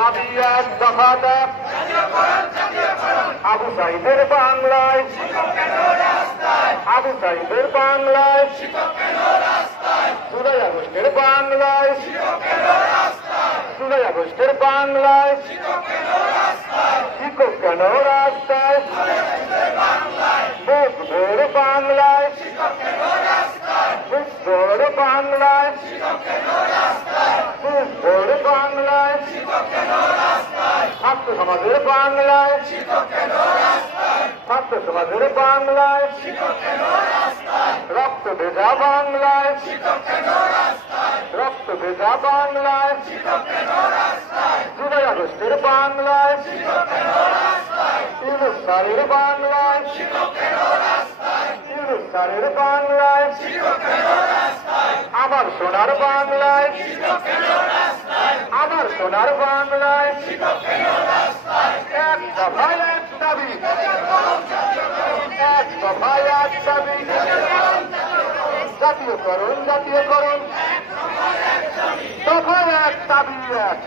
দাবি এক দফা দেখ আবু সাইদের বাংলায় আবু সাইদের বাংলায় 15 আগস্টের বাংলায় 15 আগস্টের বাংলায় শিক্ষক কেন রাস্তায় বুক ভোর বাংলায় বুক ভোর বাংলায় বুক ভোর বাংলায় ছাত্র সমাজের বাংলায় ছাত্র সমাজের বাংলায় রক্ত ভেজা বাংলায় রক্ত ভেজা বাংলায় 15 আগস্টের বাংলায় ইউনুস স্যারের বাংলায় ইউনুস স্যারের বাংলায় আমার সোনার বাংলায় আমার সোনার বাংলায় এক দফায় এক দাবি এক দফায় এক দাবি জাতীয়করণ জাতীয়করণ দফায় এক দাবি এক